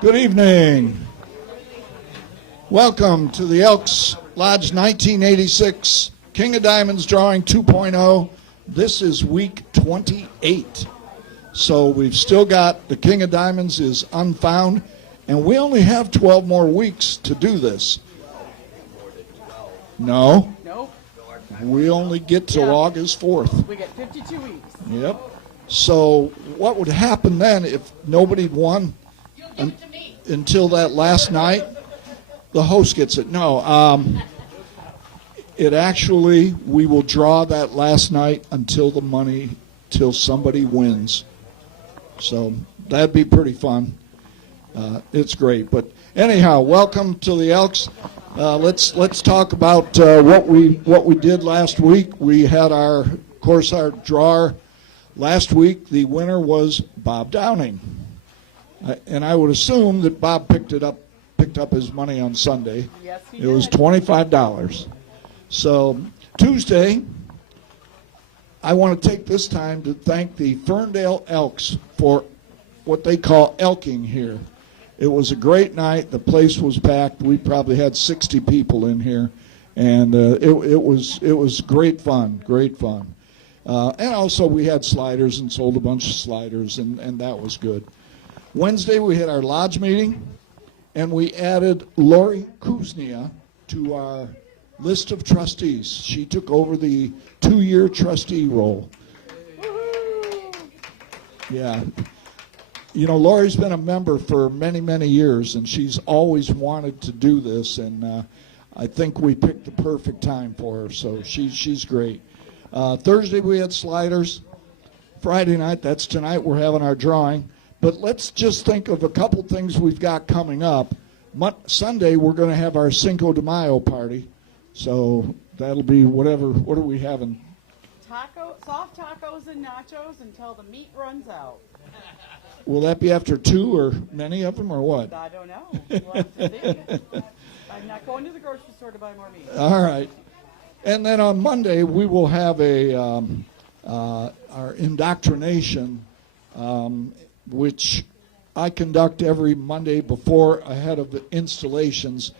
Good evening. Welcome to the Elks Lodge 1986 King of Diamonds Drawing 2.0. This is week 28. So we've still got the King of Diamonds is unfound, and we only have 12 more weeks to do this. No. Nope. We only get till August 4th. We get 52 weeks. Yep. So what would happen then if nobody won until that last night? The host gets it. No. It actually, we will draw that last night until till somebody wins. So that'd be pretty fun. It's great. But anyhow, welcome to the Elks. Let's talk about what we did last week. We had our drawer last week. The winner was Bob Downing, and I would assume that Bob picked up his money on Sunday. Yes, he It did. was $25. So Tuesday, I want to take this time to thank the Ferndale Elks for what they call elking here. It was a great night. The place was packed. We probably had 60 people in here, and it was great fun, great fun. And also we had sliders and sold a bunch of sliders, and that was good. Wednesday we had our lodge meeting, and we added Lori Kuznia to our list of trustees. She took over the 2-year trustee role. Yeah. You know, Lori's been a member for many, many years, and she's always wanted to do this, and I think we picked the perfect time for her, so she's great. Thursday we had sliders. Friday night, that's tonight, we're having our drawing. But let's just think of a couple things we've got coming up. Sunday we're going to have our Cinco de Mayo party, so that'll be what are we having? Soft tacos and nachos until the meat runs out. Will that be after 2 or many of them or what? I don't know. We'll have to see. I'm not going to the grocery store to buy more meat. All right. And then on Monday we will have our indoctrination, which I conduct every Monday ahead of the installations.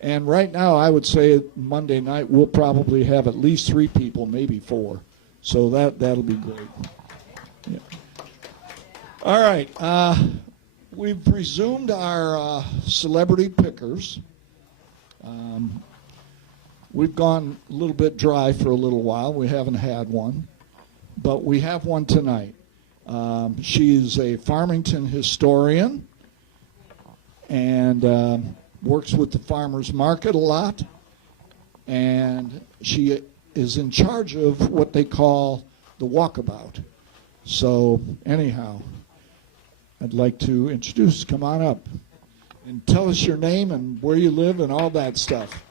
And right now I would say Monday night we'll probably have at least 3 people, maybe 4. So that'll be great. Yeah. All right. We've resumed our celebrity pickers. We've gone a little bit dry for a little while. We haven't had one, but we have one tonight. She's a Farmington historian and works with the farmers market a lot, and she is in charge of what they call the walkabout. So anyhow, I'd like to introduce, come on up and tell us your name and where you live and all that stuff.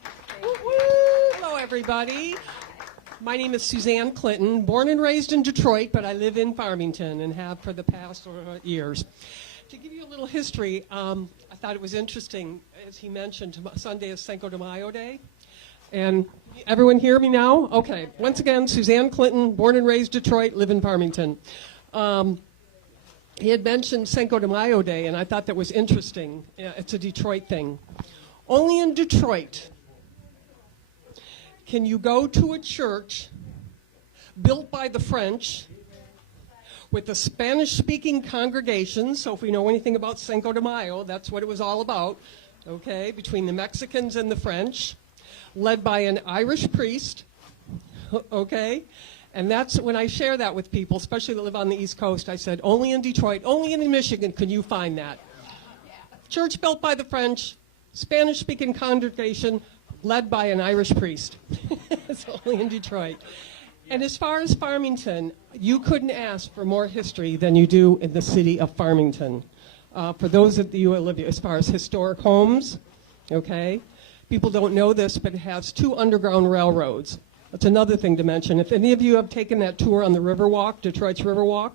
Hello, everybody. My name is Suzanne Clinton, born and raised in Detroit, but I live in Farmington and have for the past years. To give you a little history, I thought it was interesting, as he mentioned, Sunday is Cinco de Mayo Day. And everyone hear me now? Okay. Once again, Suzanne Clinton, born and raised Detroit, live in Farmington. He had mentioned Cinco de Mayo Day, and I thought that was interesting. It's a Detroit thing. Only in Detroit can you go to a church built by the French with a Spanish-speaking congregation. So if we know anything about Cinco de Mayo, that's what it was all about, okay, between the Mexicans and the French, led by an Irish priest, okay? And that's when I share that with people, especially that live on the East Coast. I said, only in Detroit, only in Michigan can you find that. Church built by the French, Spanish-speaking congregation, led by an Irish priest. It's only in Detroit. And as far as Farmington, you couldn't ask for more history than you do in the city of Farmington. For those of you who live here, as far as historic homes, okay? People don't know this, but it has 2 underground railroads. That's another thing to mention. If any of you have taken that tour on the Riverwalk, Detroit's Riverwalk,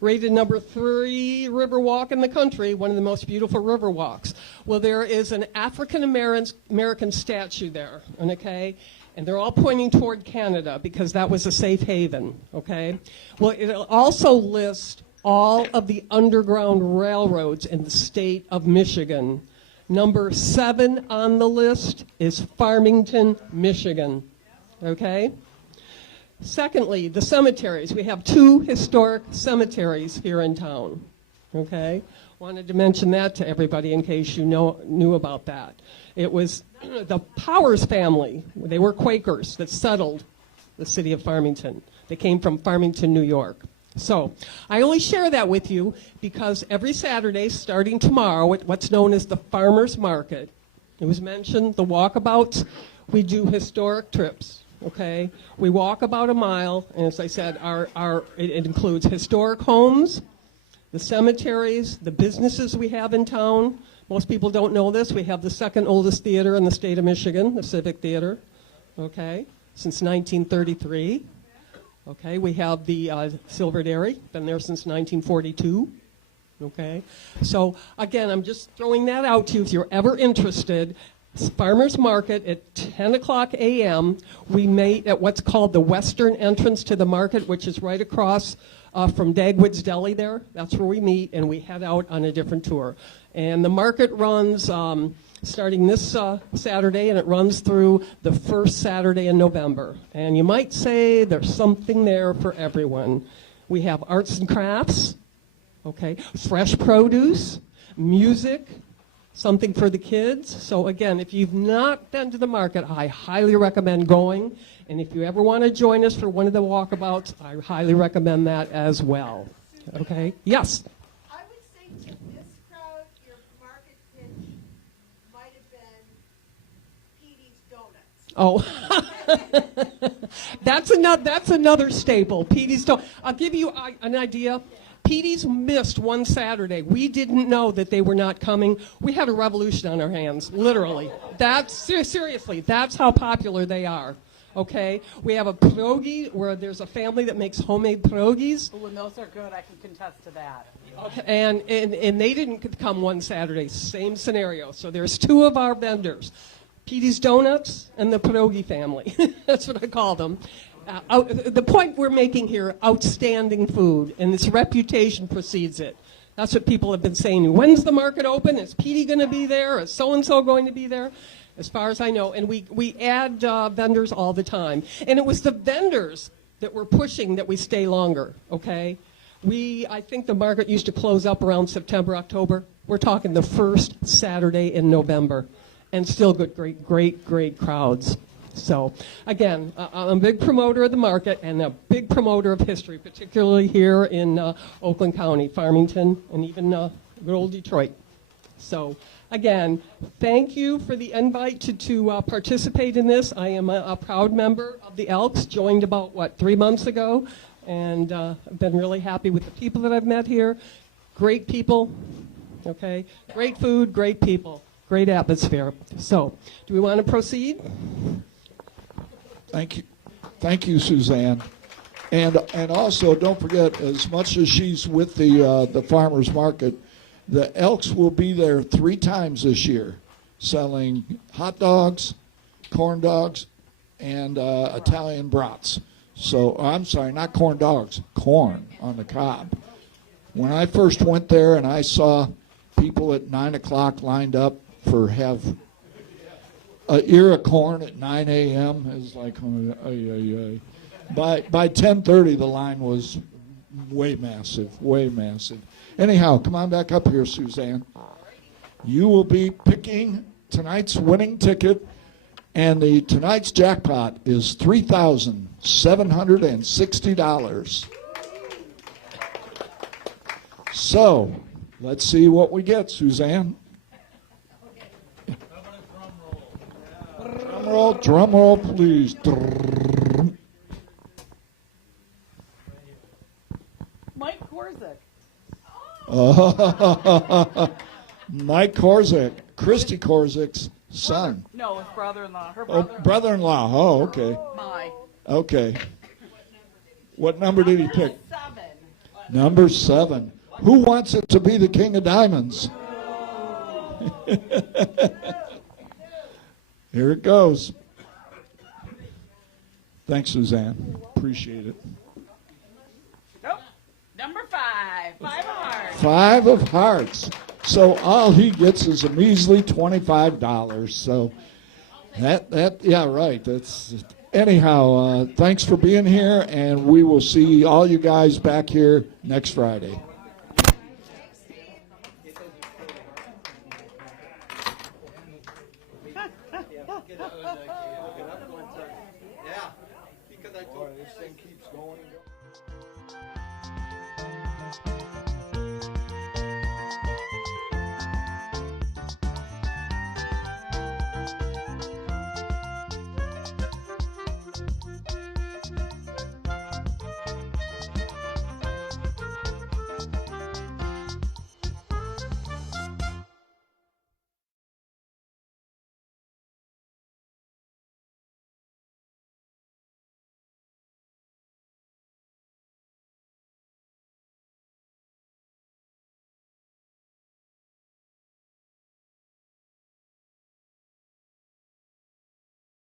rated number 3 Riverwalk in the country, one of the most beautiful Riverwalks. Well, there is an African American statue there, okay? And they're all pointing toward Canada because that was a safe haven, okay? Well, it'll also list all of the underground railroads in the state of Michigan. Number 7 on the list is Farmington, Michigan, okay? Secondly, the cemeteries. We have 2 historic cemeteries here in town, okay? Wanted to mention that to everybody in case you knew about that. It was the Powers family. They were Quakers that settled the city of Farmington. They came from Farmington, New York. So I only share that with you because every Saturday, starting tomorrow, at what's known as the Farmers Market, it was mentioned, the walkabouts, we do historic trips, okay? We walk about a mile, and as I said, it includes historic homes, the cemeteries, the businesses we have in town. Most people don't know this. We have the 2nd oldest theater in the state of Michigan, the Civic Theater, okay, since 1933. Okay, we have the Silver Dairy, been there since 1942. Okay, so again, I'm just throwing that out to you if you're ever interested. Farmers Market at 10 o'clock a.m. We meet at what's called the western entrance to the market, which is right across from Dagwood's Deli there. That's where we meet, and we head out on a different tour. And the market runs starting this Saturday, and it runs through the first Saturday in November. And you might say there's something there for everyone. We have arts and crafts, okay, fresh produce, music, something for the kids. So again, if you've not been to the market, I highly recommend going. And if you ever want to join us for one of the walkabouts, I highly recommend that as well. Okay? Yes? I would say to this crowd, your market pitch might have been Petey's Donuts. Oh, that's another staple. Petey's Donuts. I'll give you an idea. Petey's missed one Saturday. We didn't know that they were not coming. We had a revolution on our hands, literally. Seriously, that's how popular they are. Okay, we have a pierogi where there's a family that makes homemade pierogies. Oh, and those are good. I can contest to that. Okay, and they didn't come one Saturday. Same scenario. So there's 2 of our vendors, Petey's Donuts and the pierogi family. That's what I call them. The point we're making here, outstanding food, and this reputation precedes it. That's what people have been saying. When's the market open? Is Petey going to be there? Is so-and-so going to be there? As far as I know, and we add vendors all the time. And it was the vendors that were pushing that we stay longer, okay? I think the market used to close up around September, October. We're talking the first Saturday in November. And still good, great crowds. So, again, I'm a big promoter of the market and a big promoter of history, particularly here in Oakland County, Farmington, and even good old Detroit. So, again, thank you for the invite to participate in this. I am a proud member of the Elks, joined about, 3 months ago, and I've been really happy with the people that I've met here. Great people, okay? Great food, great people, great atmosphere. So, do we want to proceed? Thank you, Suzanne. And also, don't forget, as much as she's with the farmers market, the Elks will be there 3 times this year, selling hot dogs, corn dogs, and Italian brats. So, I'm sorry, not corn dogs, corn on the cob. When I first went there and I saw people at 9 o'clock lined up for have an ear of corn at 9 a.m. is like, by 10:30 the line was way massive. Anyhow, come on back up here, Suzanne. You will be picking tonight's winning ticket, and tonight's jackpot is $3,760. So, let's see what we get, Suzanne. Drum roll, please. Mike Korzik. Mike Korzik, Christy Korzik's son. No, his brother-in-law. Her Oh, brother-in-law. brother-in-law. Oh, okay. My. Okay. What number did he pick? 7. Number 7. Who wants it to be the King of Diamonds? Here it goes. Thanks, Suzanne. Appreciate it. Nope. Number 5. 5 of hearts. 5 of hearts. So all he gets is a measly $25. So yeah, right. That's anyhow. Thanks for being here, and we will see all you guys back here next Friday. Yeah, because I told this thing keeps going and going.